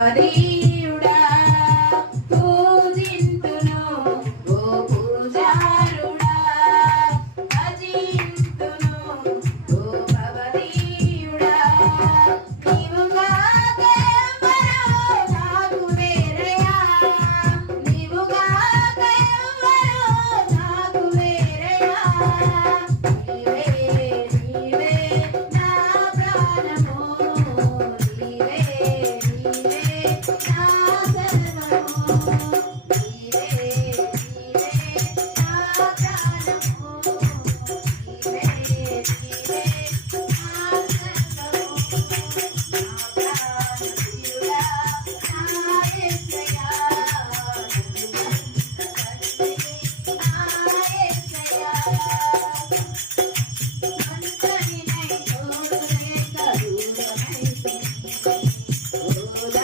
హరియుడా పూజింతును ఓ పూజారుడా భజింతును ఓ భవదీయుడా నీవుగాక ఎవ్వరు నాకు వేరయా నీవుగాక ఎవ్వరు నాకు వేరయా నీవే నీవే నా ప్రాణము నీవే నీవే నా